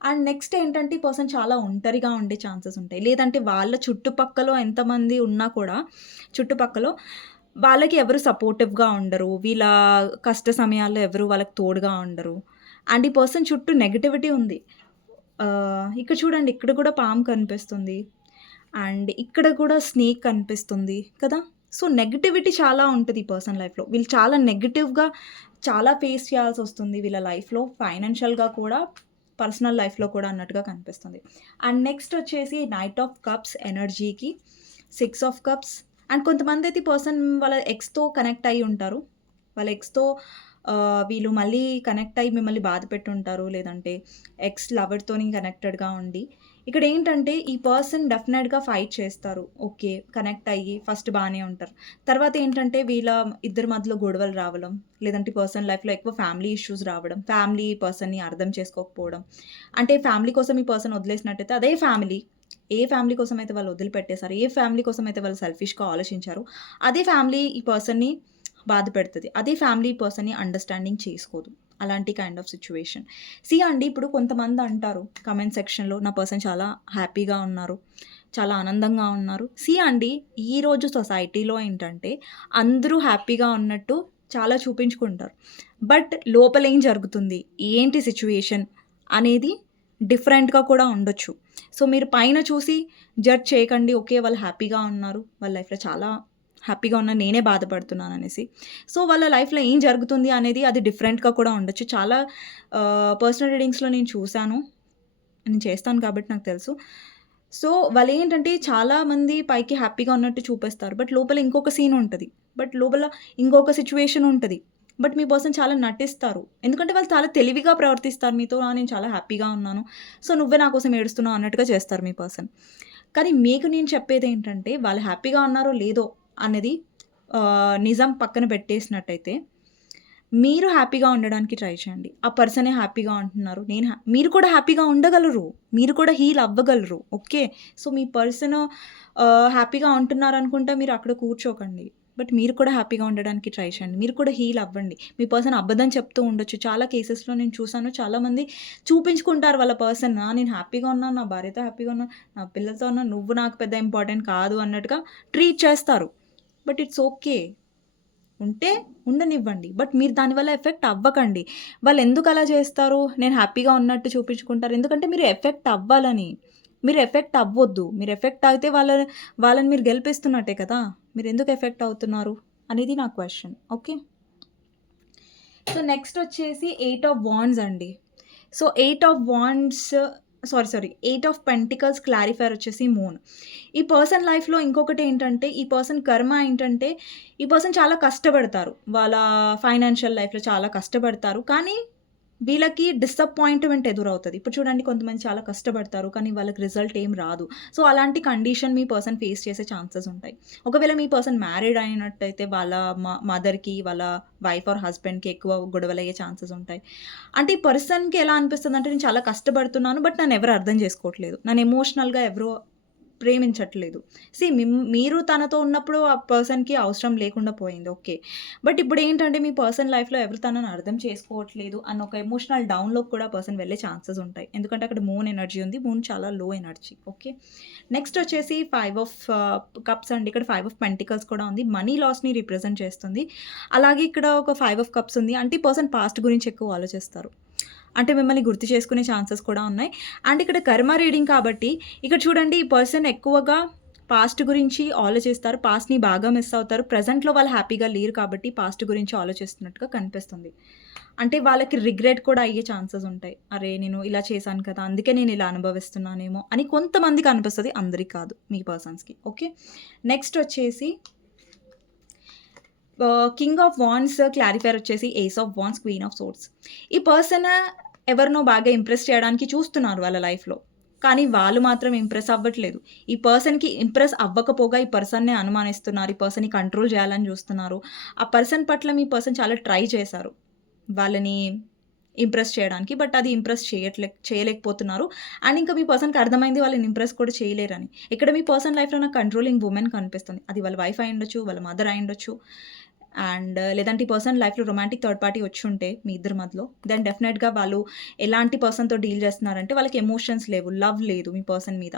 అండ్ నెక్స్ట్ ఏంటంటే ఈ పర్సన్ చాలా ఒంటరిగా ఉండే ఛాన్సెస్ ఉంటాయి. లేదంటే వాళ్ళ చుట్టుపక్కల ఎంతమంది ఉన్నా కూడా చుట్టుపక్కల వాళ్ళకి ఎవరు సపోర్టివ్‌గా ఉండరు. వీళ్ళ కష్ట సమయాల్లో ఎవరు వాళ్ళకి తోడుగా ఉండరు. అండ్ ఈ పర్సన్ చుట్టూ నెగటివిటీ ఉంది. ఇక్కడ చూడండి ఇక్కడ కూడా పాము కనిపిస్తుంది. అండ్ ఇక్కడ కూడా స్నేక్ కనిపిస్తుంది కదా! సో, నెగటివిటీ చాలా ఉంటది ఈ పర్సన్ లైఫ్‌లో. వీళ్ళు చాలా నెగెటివ్‌గా చాలా ఫేస్ చేయాల్సొస్తుంది వీళ్ళ లైఫ్‌లో. ఫైనాన్షియల్‌గా కూడా, పర్సనల్ లైఫ్‌లో కూడా అన్నట్టుగా కనిపిస్తుంది. అండ్ నెక్స్ట్ వచ్చేసి నైట్ ఆఫ్ కప్స్ ఎనర్జీకి 6 ఆఫ్ కప్స్. అండ్ కొంతమందయితే ఈ పర్సన్ వాళ్ళ ఎక్స్‌తో కనెక్ట్ అయ్యి ఉంటారు. వాళ్ళ ఎక్స్‌తో వీళ్ళు మళ్ళీ కనెక్ట్ అయ్యి మిమ్మల్ని బాధ పెట్టుంటారు. లేదంటే ఎక్స్ లవర్‌తోని కనెక్టెడ్‌గా ఉండి. ఇక్కడేంటంటే ఈ పర్సన్ డెఫినెట్‌గా ఫైట్ చేస్తారు. ఓకే. కనెక్ట్ అయ్యి ఫస్ట్ బానే ఉంటారు. తర్వాత ఏంటంటే వీళ్ళ ఇద్దరి మధ్యలో గొడవలు రావడం, లేదంటే పర్సనల్ లైఫ్‌లో ఎక్కువ ఫ్యామిలీ ఇష్యూస్ రావడం, ఫ్యామిలీ పర్సన్‌ని అర్థం చేసుకోకపోవడం. అంటే ఫ్యామిలీ కోసం ఈ పర్సన్ వదిలేసినట్టయితే అదే ఫ్యామిలీ ఏ ఫ్యామిలీ కోసమైతే వాళ్ళు వదిలిపెట్టేసారో, ఏ ఫ్యామిలీ కోసమైతే వాళ్ళు సెల్ఫిష్‌గా ఆలోచించారో, అదే ఫ్యామిలీ ఈ పర్సన్‌ని బాధ పెడతది. అదే ఫ్యామిలీ పర్సన్‌ని అండర్‌స్టాండింగ్ చేసుకోదు. అలాంటి కైండ్ ఆఫ్ సిట్యుయేషన్. అండి ఇప్పుడు కొంతమంది అంటారు కామెంట్ సెక్షన్‌లో నా పర్సన్ చాలా హ్యాపీగా ఉన్నారు. చాలా ఆనందంగా ఉన్నారు. అండి ఈరోజు సొసైటీలో ఏంటంటే అందరూ హ్యాపీగా ఉన్నట్టు చాలా చూపించుకుంటారు. బట్ లోపల ఏం జరుగుతుంది? ఏంటి సిట్యుయేషన్ అనేది డిఫరెంట్‌గా కూడా ఉండొచ్చు. సో, మీరు పైన చూసి జడ్జ్ చేయకండి. ఓకే. వాళ్ళు హ్యాపీగా ఉన్నారు. వాళ్ళ లైఫ్‌లో చాలా హ్యాపీగా ఉన్నా నేనే బాధపడుతున్నాననేసి. సో, వాళ్ళ లైఫ్‌లో ఏం జరుగుతుంది అనేది అది డిఫరెంట్‌గా కూడా ఉండొచ్చు. చాలా పర్సనల్ రీడింగ్స్‌లో నేను చూసాను. నేను చేస్తాను కాబట్టి నాకు తెలుసు. సో, వాళ్ళేంటంటే చాలామంది పైకి హ్యాపీగా ఉన్నట్టు చూపిస్తారు. బట్ లోపల ఇంకొక సీన్ ఉంటది. బట్ లోపల ఇంకొక సిట్యుయేషన్ ఉంటది. బట్ మీ పర్సన్ చాలా నటిస్తారు. ఎందుకంటే వాళ్ళు చాలా తెలివిగా ప్రవర్తిస్తారు మీతో. నేను చాలా హ్యాపీగా ఉన్నాను. సో, నువ్వే నా కోసం ఏడుస్తున్నావు అన్నట్టుగా చేస్తారు మీ పర్సన్. కానీ మీకు నేను చెప్పేదేంటంటే, వాళ్ళు హ్యాపీగా ఉన్నారో లేదో అనేది నిజం పక్కన పెట్టేసినట్టయితే, మీరు హ్యాపీగా ఉండడానికి ట్రై చేయండి. ఆ పర్సనే హ్యాపీగా ఉంటున్నారు. మీరు కూడా హ్యాపీగా ఉండగలరు. మీరు కూడా హీల్ అవ్వగలరు. ఓకే. సో, మీ పర్సన్ హ్యాపీగా ఉంటున్నారనుకుంటే మీరు అక్కడ కూర్చోకండి. బట్ మీరు కూడా హ్యాపీగా ఉండడానికి ట్రై చేయండి. మీరు కూడా హీల్ అవ్వండి. మీ పర్సన్ అబద్ధం చెప్తూ ఉండొచ్చు. చాలా కేసెస్‌లో నేను చూసాను. చాలామంది చూపించుకుంటారు వాళ్ళ పర్సన్. నేను హ్యాపీగా ఉన్నాను. నా భార్యతో హ్యాపీగా ఉన్నాను. నా పిల్లలతో ఉన్నాను. నువ్వు నాకు పెద్ద ఇంపార్టెంట్ కాదు అన్నట్టుగా ట్రీట్ చేస్తారు. But it's okay. ఉంటే ఉండనివ్వండి. బట్ మీరు దానివల్ల ఎఫెక్ట్ అవ్వకండి. వాళ్ళెందుకు అలా చేస్తారు? నేను హ్యాపీగా ఉన్నట్టు చూపించుకుంటారు. ఎందుకంటే మీరు ఎఫెక్ట్ అవ్వాలని. మీరు ఎఫెక్ట్ అవ్వొద్దు. మీరు ఎఫెక్ట్ అయితే వాళ్ళని మీరు గెలిపిస్తున్నట్టే కదా! మీరెందుకు ఎఫెక్ట్ అవుతున్నారు? అనేది నా క్వెషన్. ఓకే. సో, నెక్స్ట్ వచ్చేసి 8 ఆఫ్ వాండ్స్ అండి. So, 8 of wands sorry 8 of pentacles clarifier వచ్చేసి మూన్. ఈ పర్సన్ లైఫ్‌లో ఇంకొకటేంటంటే, ఈ పర్సన్ కర్మ ఏంటంటే, ఈ పర్సన్ చాలా కష్టపడతారు. వాళ్ళ ఫైనాన్షియల్ లైఫ్‌లో చాలా కష్టపడతారు. కానీ వీళ్ళకి డిసప్పాయింట్‌మెంట్ ఎదురవుతది. ఇప్పుడు చూడండి కొంతమంది చాలా కష్టపడతారు. కానీ వాళ్ళకి రిజల్ట్ ఏం రాదు. సో, అలాంటి కండిషన్ మీ పర్సన్ ఫేస్ చేసే ఛాన్సెస్ ఉంటాయి. ఒకవేళ మీ పర్సన్ మ్యారీడ్ అయినట్టయితే వాళ్ళ మదర్‌కి, వాళ్ళ వైఫ్ ఆర్ హస్బెండ్‌కి ఎక్కువ గొడవలయ్యే ఛాన్సెస్ ఉంటాయి. అంటే ఈ పర్సన్‌కి ఎలా అనిపిస్తదంటే నేను చాలా కష్టపడుతున్నాను. బట్ నన్నెవరు అర్థం చేసుకోవట్లేదు. నన్ను ఎమోషనల్‌గా ఎవరు ప్రేమించట్లేదు. మీరు తనతో ఉన్నప్పుడు ఆ పర్సన్‌కి అవసరం లేకుండా పోయింది. ఓకే. బట్ ఇప్పుడేంటంటే మీ పర్సన్ లైఫ్‌లో ఎవరు తనని అర్థం చేసుకోవట్లేదు అన్న ఒక ఎమోషనల్ డౌన్‌లోకి కూడా పర్సన్ వెళ్ళే ఛాన్సెస్ ఉంటాయి. ఎందుకంటే అక్కడ మూన్ ఎనర్జీ ఉంది. మూన్ చాలా లో ఎనర్జీ. ఓకే. నెక్స్ట్ వచ్చేసి 5 ఆఫ్ కప్స్ అండి. ఇక్కడ 5 ఆఫ్ పెంటికల్స్ కూడా ఉంది. మనీ లాస్‌ని రిప్రజెంట్ చేస్తుంది. అలాగే ఇక్కడ ఒక 5 ఆఫ్ కప్స్ ఉంది. అంటే ఈ పర్సన్ పాస్ట్ గురించి ఎక్కువ ఆలోచిస్తారు. అంటే మిమ్మల్ని గుర్తు చేసుకునే ఛాన్సెస్ కూడా ఉన్నాయి. అండ్ ఇక్కడ కర్మ రీడింగ్ కాబట్టి ఇక్కడ చూడండి ఈ పర్సన్ ఎక్కువగా పాస్ట్ గురించి ఆలోచిస్తారు. పాస్ట్‌ని బాగా మిస్ అవుతారు. ప్రెజెంట్‌లో వాళ్ళు హ్యాపీగా లేరు కాబట్టి పాస్ట్ గురించి ఆలోచిస్తున్నట్టుగా కనిపిస్తుంది. అంటే వాళ్ళకి రిగ్రెట్ కూడా అయ్యే ఛాన్సెస్ ఉంటాయి. అరే! నేను ఇలా చేశాను కదా! అందుకే నేను ఇలా అనుభవిస్తున్నానేమో అని కొంతమందికి అనిపిస్తది. అందరికి కాదు మీ పర్సన్స్‌కి. ఓకే. నెక్స్ట్ వచ్చేసి కింగ్ ఆఫ్ వాండ్స్ క్లారిఫైయర్ వచ్చేసి ace of wands, queen of swords. ఈ పర్సన్ ఎవరినో బాగా ఇంప్రెస్ చేయడానికి చూస్తున్నారు వాళ్ళ లైఫ్‌లో. కానీ వాళ్ళు మాత్రం ఇంప్రెస్ అవ్వట్లేదు. ఈ పర్సన్‌కి ఇంప్రెస్ అవ్వకపోగా ఈ పర్సన్‌నే అనుమానిస్తున్నారు. ఈ పర్సన్‌ని కంట్రోల్ చేయాలని చూస్తున్నారు. ఆ పర్సన్ పట్ల మీ పర్సన్ చాలా ట్రై చేశారు. వాళ్ళని ఇంప్రెస్ చేయడానికి. బట్ అది ఇంప్రెస్ చేయలేకపోతున్నారు. అండ్ ఇంకా మీ పర్సన్‌కి అర్థమైంది వాళ్ళని ఇంప్రెస్ కూడా చేయలేరని. ఇక్కడ మీ పర్సన్ లైఫ్‌లో నాకు కంట్రోలింగ్ వుమెన్ కనిపిస్తుంది. అది వాళ్ళ వైఫ్ అయ్యుండొచ్చు, వాళ్ళ మదర్ అయ్యుండొచ్చు. అండ్ లేదంటే ఈ పర్సన్ లైఫ్‌లో రొమాంటిక్ థర్డ్ పార్టీ వచ్చుంటే మీ ఇద్దరి మధ్యలో, దెన్ డెఫినెట్‌గా వాళ్ళు ఎలాంటి పర్సన్‌తో డీల్ చేస్తున్నారంటే వాళ్ళకి ఎమోషన్స్ లేవు, లవ్ లేదు మీ పర్సన్ మీద.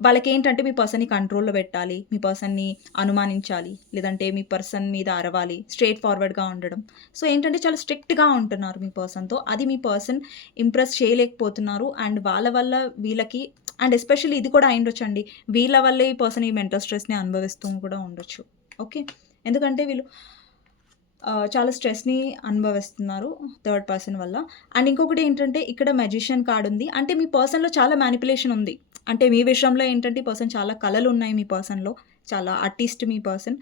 వాళ్ళకేంటంటే మీ పర్సన్‌ని కంట్రోల్‌లో పెట్టాలి, మీ పర్సన్‌ని అనుమానించాలి, లేదంటే మీ పర్సన్ మీద అరవాలి, స్ట్రెయిట్ ఫార్వర్డ్‌గా ఉండడం. సో, ఏంటంటే చాలా స్ట్రిక్ట్‌గా ఉంటున్నారు మీ పర్సన్‌తో. అది మీ పర్సన్ ఇంప్రెస్ చేయలేకపోతున్నారు. అండ్ వాళ్ళ వల్ల వీళ్ళకి అండ్ ఎస్పెషల్లీ ఇది కూడా అయ్యుండొచ్చండి. వీళ్ళ వల్లే ఈ పర్సన్ ఈ మెంటల్ స్ట్రెస్‌ని అనుభవిస్తూ కూడా ఉండొచ్చు. ఓకే. ఎందుకంటే వీళ్ళు చాలా స్ట్రెస్‌ని అనుభవిస్తున్నారు థర్డ్ పర్సన్ వల్ల. అండ్ ఇంకొకటి ఏంటంటే ఇక్కడ మెజిషియన్ కార్డ్ ఉంది. అంటే మీ పర్సన్‌లో చాలా మ్యానిపులేషన్ ఉంది. అంటే మీ విషయంలో ఏంటంటే ఈ పర్సన్ చాలా కళలున్నాయి మీ పర్సన్‌లో. చాలా ఆర్టిస్ట్ మీ పర్సన్.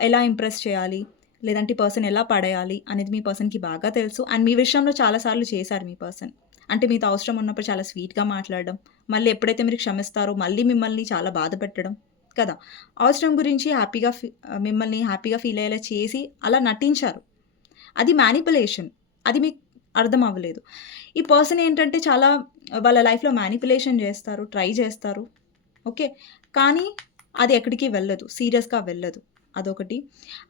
ఎలా ఇంప్రెస్ చేయాలి, లేదంటే ఈ పర్సన్ ఎలా పడేయాలి అనేది మీ పర్సన్‌కి బాగా తెలుసు. అండ్ మీ విషయంలో చాలా సార్లు చేశారు మీ పర్సన్. అంటే మీతో అవసరం ఉన్నప్పుడు చాలా స్వీట్‌గా మాట్లాడడం. మళ్ళీ ఎప్పుడైతే మీరు క్షమిస్తారో మళ్ళీ మిమ్మల్ని చాలా బాధ పెట్టడం. కదా! అవసరం గురించి మిమ్మల్ని హ్యాపీగా ఫీల్ అయ్యేలా చేసి అలా నటించారు. అది మ్యానిపులేషన్. అది మీకు అర్థం అవ్వలేదు. ఈ పర్సన్ ఏంటంటే చాలా వాళ్ళ లైఫ్‌లో మ్యానిపులేషన్ చేస్తారు, ట్రై చేస్తారు. ఓకే. కానీ అది ఎక్కడికి వెళ్ళదు. సీరియస్‌గా వెళ్ళదు. అదొకటి.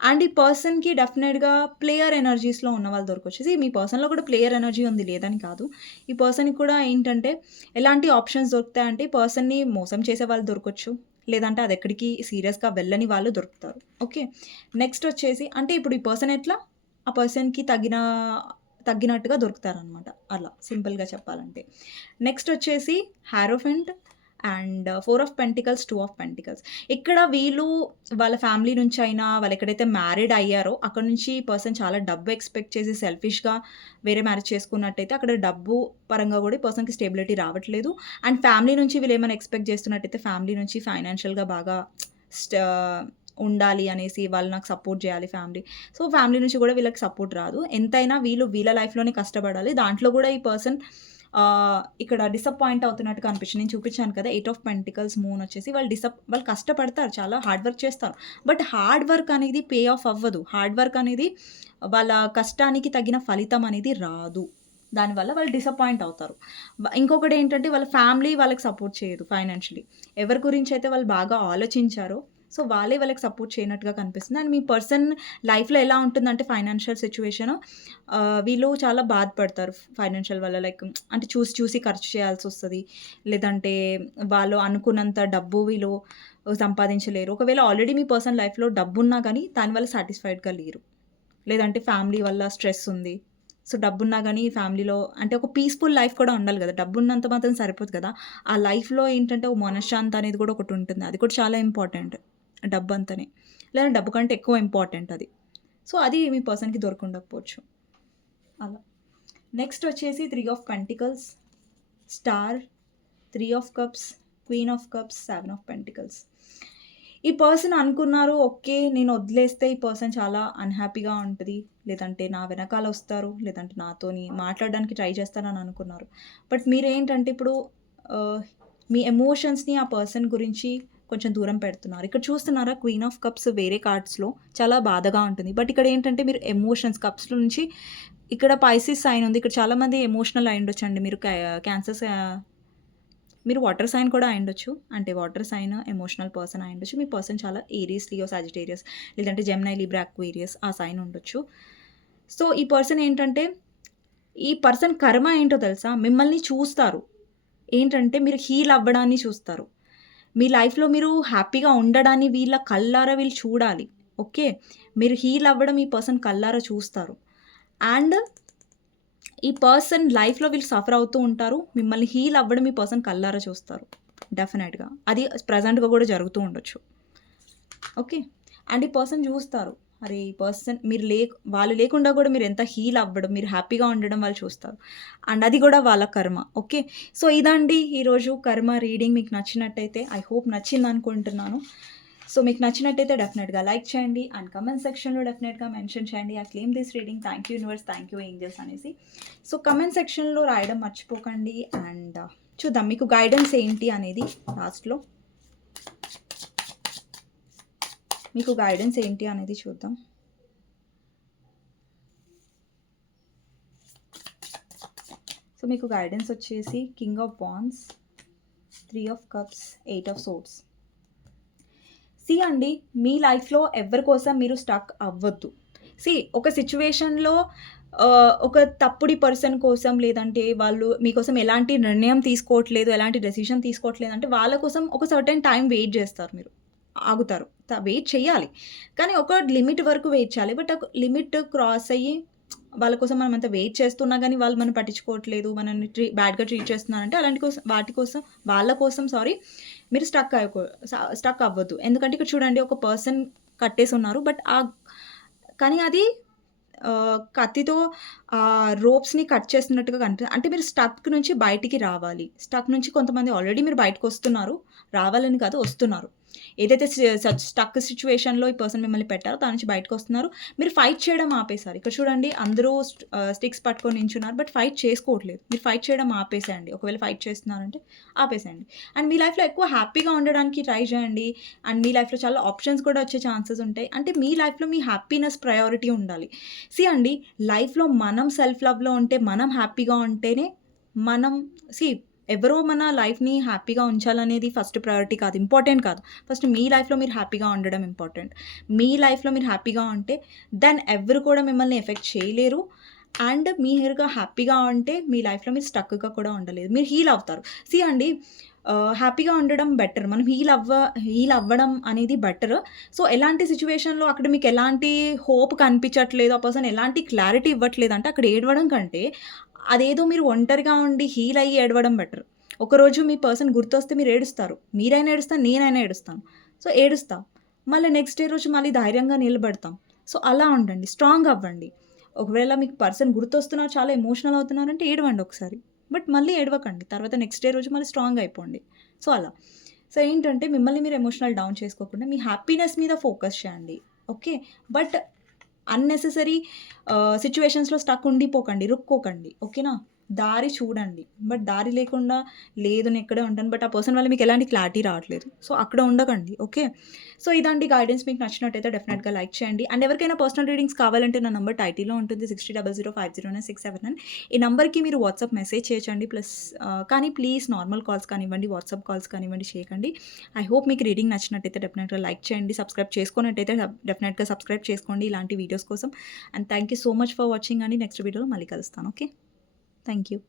అండ్ ఈ పర్సన్‌కి డెఫినిట్‌గా ప్లేయర్ ఎనర్జీస్‌లో ఉన్నవాళ్ళు దొరకొచ్చు. మీ పర్సన్‌లో కూడా ప్లేయర్ ఎనర్జీ ఉంది లేదని కాదు. ఈ పర్సన్‌కి కూడా ఏంటంటే ఎలాంటి ఆప్షన్స్ దొరుకుతాయంటే ఈ పర్సన్‌ని మోసం చేసే వాళ్ళు దొరకొచ్చు. లేదంటే అదెక్కడికి సీరియస్‌గా వెళ్ళని వాళ్ళు దొరుకుతారు. ఓకే. నెక్స్ట్ వచ్చేసి అంటే ఇప్పుడు ఈ పర్సన్ ఎట్లా ఆ పర్సన్‌కి తగ్గినట్టుగా దొరుకుతారనమాట. అలా సింపుల్‌గా చెప్పాలంటే. నెక్స్ట్ వచ్చేసి హారోఫెంట్ and 4 of pentacles, 2 of pentacles. ఇక్కడ వీళ్ళు వాళ్ళ ఫ్యామిలీ నుంచైనా వాళ్ళు ఎక్కడైతే మ్యారీడ్ అయ్యారో అక్కడి నుంచి ఈ పర్సన్ చాలా డబ్బు ఎక్స్‌పెక్ట్ చేసి సెల్ఫిష్‌గా వేరే మ్యారేజ్ చేసుకున్నట్టయితే అక్కడ డబ్బు పరంగా కూడా ఈ పర్సన్‌కి స్టెబిలిటీ రావట్లేదు. అండ్ ఫ్యామిలీ నుంచి వీళ్ళేమైనా ఎక్స్‌పెక్ట్ చేస్తున్నట్టయితే ఫ్యామిలీ నుంచి ఫైనాన్షియల్‌గా బాగా స్ట్ ఉండాలి అనేసి వాళ్ళు నాకు సపోర్ట్ చేయాలి ఫ్యామిలీ. సో, ఫ్యామిలీ నుంచి కూడా వీళ్ళకి సపోర్ట్ రాదు. ఎంతైనా వీళ్ళు వీళ్ళ లైఫ్‌లోనే కష్టపడాలి. దాంట్లో కూడా ఈ పర్సన్ ఇక్కడ డిసప్పాయింట్ అవుతున్నట్టుగా అనిపించింది. నేను చూపించాను కదా! 8 ఆఫ్ పెంటికల్స్ మూన్ వచ్చేసి వాళ్ళు కష్టపడతారు. చాలా హార్డ్ వర్క్ చేస్తారు. బట్ హార్డ్ వర్క్ అనేది పే ఆఫ్ అవ్వదు. హార్డ్ వర్క్ అనేది వాళ్ళ కష్టానికి తగిన ఫలితం అనేది రాదు. దానివల్ల వాళ్ళు డిసప్పాయింట్ అవుతారు. ఇంకొకటేంటంటే వాళ్ళ ఫ్యామిలీ వాళ్ళకి సపోర్ట్ చేయదు ఫైనాన్షియలీ. ఎవరి గురించైతే వాళ్ళు బాగా ఆలోచించారో, సో, వాళ్ళే వాళ్ళకి సపోర్ట్ చేయనట్టుగా కనిపిస్తుంది. అండ్ మీ పర్సన్ లైఫ్‌లో ఎలా ఉంటుందంటే ఫైనాన్షియల్ సిట్యుయేషను వీళ్ళు చాలా బాధపడతారు ఫైనాన్షియల్ వల్ల. లైక్ అంటే చూసి చూసి ఖర్చు చేయాల్సొస్తది. లేదంటే వాళ్ళు అనుకున్నంత డబ్బు వీళ్ళు సంపాదించలేరు. ఒకవేళ ఆల్రెడీ మీ పర్సన్ లైఫ్‌లో డబ్బున్నా గానీ దానివల్ల సాటిస్ఫైడ్‌గా లేరు. లేదంటే ఫ్యామిలీ వల్ల స్ట్రెస్ ఉంది. సో, డబ్బున్నా గానీ ఫ్యామిలీలో అంటే ఒక పీస్‌ఫుల్ లైఫ్ కూడా ఉండాలి గదా! డబ్బున్నంత మాత్రం సరిపోదు కదా! ఆ లైఫ్‌లో ఏంటంటే ఓ మనశ్శాంతి అనేది కూడా ఒకటుంటుంది. అది కూడా చాలా ఇంపార్టెంట్. డబ్బంతనే. లేదా డబ్బు కంటే ఎక్కువ ఇంపార్టెంట్ అది. సో, అది మీ పర్సన్‌కి దొరకుండకపోవచ్చు. అలా. నెక్స్ట్ వచ్చేసి 3 of pentacles, star, 3 of cups, queen of cups, 7 of pentacles. ఈ పర్సన్ అనుకున్నారు, ఓకే. నేను వదిలేస్తే ఈ పర్సన్ చాలా అన్‌హ్యాపీగా ఉంటది. లేదంటే నా వెనకాల వస్తారు. లేదంటే నాతోని మాట్లాడడానికి ట్రై చేస్తారని అనుకున్నారు. బట్ మీరేంటంటే ఇప్పుడు ఆహ్, మీ ఎమోషన్స్‌ని ఆ పర్సన్ గురించి కొంచెం దూరం పెడుతున్నారు. ఇక్కడ చూస్తున్నారా క్వీన్ ఆఫ్ కప్స్ వేరే కార్డ్స్‌లో చాలా బాధగా ఉంటుంది. బట్ ఇక్కడ ఏంటంటే మీరు ఎమోషన్స్ కప్స్‌లో నుంచి ఇక్కడ పైసెస్ సైన్ ఉంది. ఇక్కడ చాలామంది ఎమోషనల్ అయ్యుండొచ్చండి. క్యాన్సర్ మీరు వాటర్ సైన్ కూడా అయ్యుండొచ్చు. అంటే వాటర్ సైన్ ఎమోషనల్ పర్సన్ అయ్యుండొచ్చు. మీ పర్సన్ చాలా ఏరీస్, లియో, సాజిటేరియస్ లేదంటే జెమినై, లిబ్రా, అక్వేరియస్ ఆ సైన్ ఉండొచ్చు. సో, ఈ పర్సన్ ఏంటంటే ఈ పర్సన్ కర్మ ఏంటో తెలుసా? మిమ్మల్ని చూస్తారు. ఏంటంటే మీరు హీల్ అవ్వడాన్ని చూస్తారు. మీ లైఫ్‌లో మీరు హ్యాపీగా ఉండడాన్ని వీళ్ళ కళ్ళారా వీళ్ళు చూడాలి. ఓకే. మీరు హీల్ అవ్వడం ఈ పర్సన్ కళ్ళారా చూస్తారు. అండ్ ఈ పర్సన్ లైఫ్‌లో వీళ్ళు సఫర్ అవుతూ ఉంటారు. మిమ్మల్ని హీల్ అవ్వడం ఈ పర్సన్ కళ్ళారా చూస్తారు. డెఫినెట్‌గా. అది ప్రెజెంట్‌గా కూడా జరుగుతూ ఉండొచ్చు. ఓకే. అండ్ ఈ పర్సన్ చూస్తారు. అరే! ఈ పర్సన్ వాళ్ళు లేకుండా కూడా మీరు ఎంత హీల్ అవ్వడం, మీరు హ్యాపీగా ఉండడం వాళ్ళు చూస్తారు. అండ్ అది కూడా వాళ్ళ కర్మ. ఓకే. సో, ఇదండి ఈరోజు కర్మ రీడింగ్. మీకు నచ్చినట్టయితే ఐ హోప్ నచ్చిందనుకుంటున్నాను. సో, మీకు నచ్చినట్టయితే డెఫినెట్‌గా లైక్ చేయండి అండ్ కామెంట్ సెక్షన్‌లో డెఫినెట్‌గా మెన్షన్ చేయండి. I claim this reading. Thank you universe, thank you angels అనేసి. సో, కామెంట్ సెక్షన్‌లో రాయడం మర్చిపోకండి. అండ్ చూద్దాం మీకు గైడెన్స్ ఏంటి అనేది లాస్ట్‌లో. మీకు గైడెన్స్ ఏంటి అనేది చూద్దాం. సో, మీకు గైడెన్స్ వచ్చేసి king of wands, 3 of cups, 8 of swords. See అండి, మీ లైఫ్‌లో ఎవరి కోసం మీరు స్టక్ అవ్వద్దు. సీ ఒక సిట్యుయేషన్‌లో ఒక తప్పుడి పర్సన్ కోసం లేదంటే వాళ్ళు మీకోసం ఎలాంటి నిర్ణయం తీసుకోవట్లేదు, ఎలాంటి డెసిషన్ తీసుకోవట్లేదు అంటే వాళ్ళ కోసం ఒక సర్టెన్ టైం వెయిట్ చేస్తారు మీరు. ఆగుతారు. వెయిట్ చేయాలి. కానీ ఒక లిమిట్ వరకు వెయిట్ చేయాలి. బట్ ఒక లిమిట్ క్రాస్ అయ్యి వాళ్ళ కోసం మనం అంత వెయిట్ చేస్తున్నా గానీ వాళ్ళు మనల్ని పట్టించుకోవట్లేదు, మనల్ని బ్యాడ్‌గా ట్రీట్ చేస్తున్నారంటే వాళ్ళ కోసం మీరు స్టక్ అవ్వద్దు. ఎందుకంటే ఇక్కడ చూడండి ఒక పర్సన్ కట్టేసున్నారు. బట్ కానీ అది కత్తితో రోప్స్‌ని కట్ చేస్తున్నట్టుగా అంటే మీరు స్టక్ నుంచి బయటికి రావాలి. స్టక్ నుంచి కొంతమంది ఆల్రెడీ మీరు బయటకొస్తున్నారు. రావాలని కాదు, వస్తున్నారు. ఏదైతే స్టక్ సిట్యుయేషన్‌లో ఈ పర్సన్ మిమ్మల్ని పెట్టారో దాని నుంచి బయటకొస్తున్నారు. మీరు ఫైట్ చేయడం ఆపేసారు. ఇక్కడ చూడండి అందరూ స్టిక్స్ పట్టుకొని నించున్నారు. బట్ ఫైట్ చేసుకోవట్లేదు. మీరు ఫైట్ చేయడం ఆపేసేయండి. ఒకవేళ ఫైట్ చేస్తున్నారంటే ఆపేసేయండి. అండ్ మీ లైఫ్‌లో ఎక్కువ హ్యాపీగా ఉండడానికి ట్రై చేయండి. అండ్ మీ లైఫ్‌లో చాలా ఆప్షన్స్ కూడా వచ్చే ఛాన్సెస్ ఉంటాయి. అంటే మీ లైఫ్‌లో మీ హ్యాపీనెస్ ప్రయారిటీ ఉండాలి. సీ అండి, లైఫ్‌లో మనం సెల్ఫ్ లవ్‌లో ఉంటే, మనం హ్యాపీగా ఉంటేనే మనం ఎవరో మన లైఫ్‌ని హ్యాపీగా ఉంచాలనేది ఫస్ట్ ప్రయారిటీ కాదు. ఇంపార్టెంట్ కాదు. ఫస్ట్ మీ లైఫ్‌లో మీరు హ్యాపీగా ఉండడం ఇంపార్టెంట్. మీ లైఫ్‌లో మీరు హ్యాపీగా ఉంటే దెన్ ఎవరు కూడా మిమ్మల్ని ఎఫెక్ట్ చేయలేరు. అండ్ మీరుగా హ్యాపీగా ఉంటే మీ లైఫ్‌లో మీరు స్టక్‌గా కూడా ఉండలేరు. మీరు హీల్ అవుతారు. సీ అండి, హ్యాపీగా ఉండడం బెటర్. మనం హీల్ అవ్వడం అనేది బెటర్. సో, ఎలాంటి సిట్యుయేషన్‌లో అక్కడ మీకు ఎలాంటి హోప్ కనిపించట్లేదు, ఆ పర్సన్ ఎలాంటి క్లారిటీ ఇవ్వట్లేదంటే అక్కడ ఏడవడం కంటే అదేదో మీరు ఒంటరిగా ఉండి హీల్ అయ్యి ఏడవడం బెటర్. ఒకరోజు మీ పర్సన్ గుర్తొస్తే మీరు ఏడుస్తారు. మీరైనా ఏడుస్తారు, నేనైనా ఏడుస్తాను. సో, ఏడుస్తా. మళ్ళీ నెక్స్ట్ డే రోజు మళ్ళీ ధైర్యంగా నిలబడతాం. సో, అలా ఉండండి. స్ట్రాంగ్ అవ్వండి. ఒకవేళ మీకు పర్సన్ గుర్తొస్తున్నారు, చాలా ఎమోషనల్ అవుతున్నారంటే ఏడవండి ఒకసారి. బట్ మళ్ళీ ఏడవకండి. తర్వాత నెక్స్ట్ డే రోజు మళ్ళీ స్ట్రాంగ్ అయిపోండి. సో, అలా. సో, ఏంటంటే మిమ్మల్ని మీరు ఎమోషనల్ డౌన్ చేసుకోకుండా మీ హ్యాపీనెస్ మీద ఫోకస్ చేయండి. ఓకే. బట్ అన్నెసెసరీ సిట్యుయేషన్స్‌లో స్టక్ ఉండిపోకండి. ఇరుక్కోకండి. ఓకేనా? దారి చూడండి. బట్ దారి లేకుండా లేదు నేను ఇక్కడే ఉంటాను. బట్ ఆ పర్సన్ వల్ల మీకు ఎలాంటి క్లారిటీ రావట్లేదు. సో, అక్కడ ఉండకండి. ఓకే. సో, ఇదండి గైడెన్స్. మీకు నచ్చినట్టయితే డెఫినెట్‌గా లైక్ చేయండి. అండ్ ఎవరికైనా పర్సనల్ రీడింగ్స్ కావాలంటే నా నంబర్ టైటిల్‌లో ఉంటుంది 6000509679. ఈ నంబర్‌కి మీరు వాట్సాప్ మెసేజ్ చేయొచ్చండి. కానీ ప్లీజ్ నార్మల్ కాల్స్ కానివ్వండి, వాట్సాప్ కాల్స్ కానివ్వండి చేయకండి. ఐ హోప్ మీకు రీడింగ్ నచ్చినట్టయితే డెఫినెట్‌గా లైక్ చేయండి. సబ్స్క్రైబ్ చేసుకున్నట్టయితే డెఫినెట్‌గా సబ్స్క్రైబ్ చేసుకోండి ఇలాంటి వీడియోస్ కోసం. And thank you so much for watching అండి. నెక్స్ట్ వీడియోలో మళ్ళీ కలుస్తాను. ఓకే. Thank you.